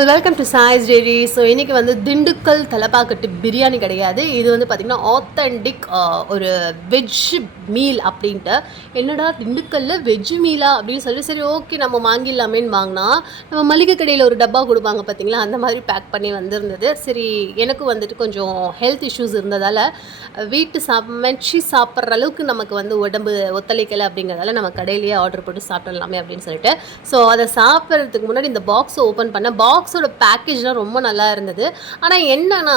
All welcome to choice dairy. So இன்றைக்கி வந்து திண்டுக்கல் தலப்பாக்கட்டு பிரியாணி கிடையாது. இது வந்து பார்த்திங்கன்னா ஆத்தென்டிக் ஒரு வெஜ் மீல் அப்படின்ட்டு. என்னடா திண்டுக்கல்லில் வெஜ் மீலா அப்படின்னு சொல்லி சரி ஓகே நம்ம வாங்கிடலாமேன்னு வாங்கினா நம்ம மளிகை கடையில் ஒரு டப்பா கொடுப்பாங்க பார்த்திங்களா, அந்த மாதிரி பேக் பண்ணி வந்திருந்தது. சரி எனக்கும் வந்துட்டு கொஞ்சம் ஹெல்த் இஷ்யூஸ் இருந்ததால் வீட்டு சமைச்சு சாப்பிட்ற அளவுக்கு நமக்கு வந்து உடம்பு ஒத்துழைக்கலை அப்படிங்கிறதால நம்ம கடையிலேயே ஆர்டர் போட்டு சாப்பிடலாமே அப்படின்னு சொல்லிட்டு ஸோ அதை சாப்பிட்றதுக்கு முன்னாடி இந்த பாக்ஸை ஓப்பன் பண்ண பாக்ஸோட பேக்கேஜ்லாம் ரொம்ப நல்லா இருந்தது. ஆனால் என்னன்னா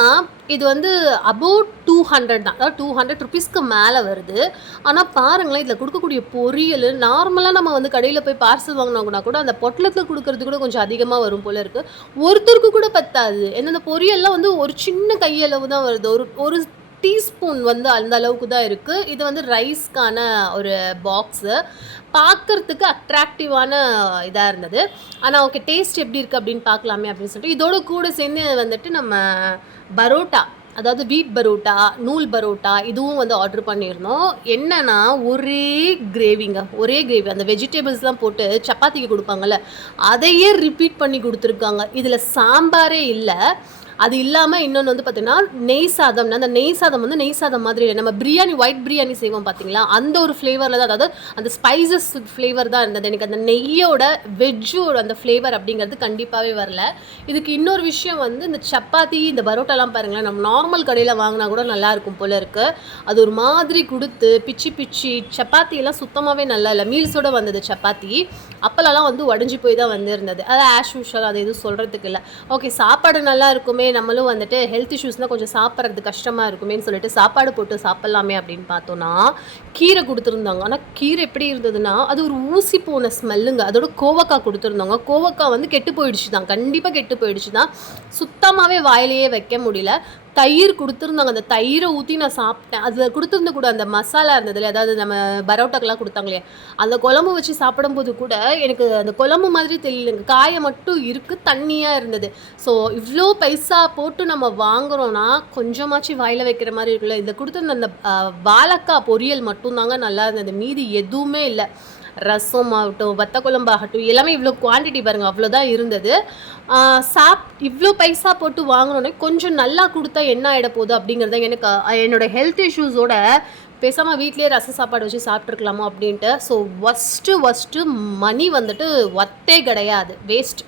இது வந்து அபவுட் 200 தான், அதாவது 200 ருபீஸ்க்கு மேலே வருது. ஆனால் பாருங்களேன், இதில் கொடுக்கக்கூடிய பொரியல் நார்மலாக நம்ம வந்து கடையில் போய் பார்சல் வாங்கினோம்னா கூட அந்த பொட்டலத்தில் கொடுக்கறது கூட கொஞ்சம் அதிகமாக வரும் போல இருக்குது. ஒருத்தருக்கு கூட பத்தாது. ஏன்னா அந்த பொரியல்லாம் வந்து ஒரு சின்ன கையளவு தான் வருது. ஒரு ஒரு டீஸ்பூன் வந்து அந்த அளவுக்கு தான் இருக்குது. இது வந்து ரைஸ்க்கான ஒரு பாக்ஸு. பார்க்குறதுக்கு அட்ராக்டிவான இதாக இருந்தது. ஆனால் ஓகே டேஸ்ட் எப்படி இருக்குது அப்படின்னு பார்க்கலாமே அப்படின்னு சொல்லிட்டு இதோட கூட சேர்ந்து வந்துட்டு நம்ம பரோட்டா, அதாவது வீட் பரோட்டா, நூல் பரோட்டா இதுவும் வந்து ஆர்டர் பண்ணியிருந்தோம். என்னென்னா ஒரே கிரேவி அந்த வெஜிடபிள்ஸ்லாம் போட்டு சப்பாத்திக்கு கொடுப்பாங்கள்ல, அதையே ரிப்பீட் பண்ணி கொடுத்துருக்காங்க. இதில் சாம்பாரே இல்லை. அது இல்லாமல் இன்னொன்று வந்து பார்த்திங்கன்னா நெய் சாதம்னா அந்த நெய் சாதம் வந்து நெய் சாதம் மாதிரி இல்லை. நம்ம பிரியாணி ஒயிட் பிரியாணி செய்வோம் பார்த்தீங்களா, அந்த ஒரு ஃப்ளேவரில் தான், அதாவது அந்த ஸ்பைசஸ் ஃப்ளேவர் தான் இருந்தது. எனக்கு அந்த நெய்யோட வெஜ்ஜோட அந்த ஃப்ளேவர் அப்படிங்கிறது கண்டிப்பாகவே வரல. இதுக்கு இன்னொரு விஷயம் வந்து இந்த சப்பாத்தி இந்த பரோட்டாலாம் பாருங்களேன், நம்ம நார்மல் கடையில் வாங்கினா கூட நல்லாயிருக்கும் போல் இருக்குது. அது ஒரு மாதிரி கொடுத்து பிச்சு சப்பாத்தியெல்லாம் சுத்தமாகவே நல்லா இல்லை. மீல்ஸோடு வந்தது சப்பாத்தி, அப்போல்லாம் வந்து உடஞ்சி போய் தான் வந்துருந்தது. அது ஆஸ் யூஷுவல், அது எதுவும் சொல்கிறதுக்கு இல்லை. ஓகே சாப்பாடு நல்லா இருக்குமே, நம்மளும் வந்துட்டு ஹெல்த் இஷ்யூஸ்னால் கொஞ்சம் சாப்பிட்றது கஷ்டமாக இருக்குமேன்னு சொல்லிட்டு சாப்பாடு போட்டு சாப்பிட்லாமே அப்படின்னு பார்த்தோன்னா கீரை கொடுத்துருந்தாங்க. ஆனால் கீரை எப்படி இருந்ததுன்னா அது ஒரு ஊசி போன ஸ்மெல்லுங்க. அதோட கோவக்காய் கொடுத்துருந்தாங்க. கோவக்காய் வந்து கெட்டு போயிடுச்சு தான், கண்டிப்பாக கெட்டு போயிடுச்சு தான். சுத்தமாகவே வாயிலேயே வைக்க முடியல. தயிர் கொடுத்துருந்தாங்க. அந்த தயிரை ஊற்றி நான் சாப்பிட்டேன். அதில் கொடுத்துருந்த கூட அந்த மசாலா இருந்ததுல, அதாவது நம்ம பரோட்டாக்கெல்லாம் கொடுத்தாங்களே, அந்த குழம்பு வச்சு சாப்பிடும்போது கூட எனக்கு அந்த குழம்பு மாதிரி தெரியலங்க, காயை மட்டும் இருக்குது, தண்ணியாக இருந்தது. ஸோ இவ்வளோ பைசா போட்டு நம்ம வாங்குகிறோன்னா கொஞ்சமாச்சு வாயில் வைக்கிற மாதிரி இருக்குல்ல. இதை கொடுத்துருந்த அந்த வாழைக்காய் பொரியல் மட்டும்தாங்க நல்லா இருந்தது, மீதி எதுவுமே இல்லை. ரசம் ஆகட்டும், வத்த குழம்பாகட்டும், எல்லாமே இவ்வளோ குவான்டிட்டி பாருங்கள், அவ்வளோதான் இருந்தது. இவ்வளோ பைசா போட்டு வாங்கினோன்னே கொஞ்சம் நல்லா கொடுத்தா என்ன ஆகிட போகுது அப்படிங்கிறத எனக்கு என்னோடய ஹெல்த் இஷ்யூஸோட பேசாமல் வீட்லேயே ரச சாப்பாடு வச்சு சாப்பிட்ருக்கலாமோ அப்படின்ட்டு. ஸோ ஒஸ்ட்டு மணி வந்துட்டு ஒர்த்தே கிடையாது, வேஸ்ட்.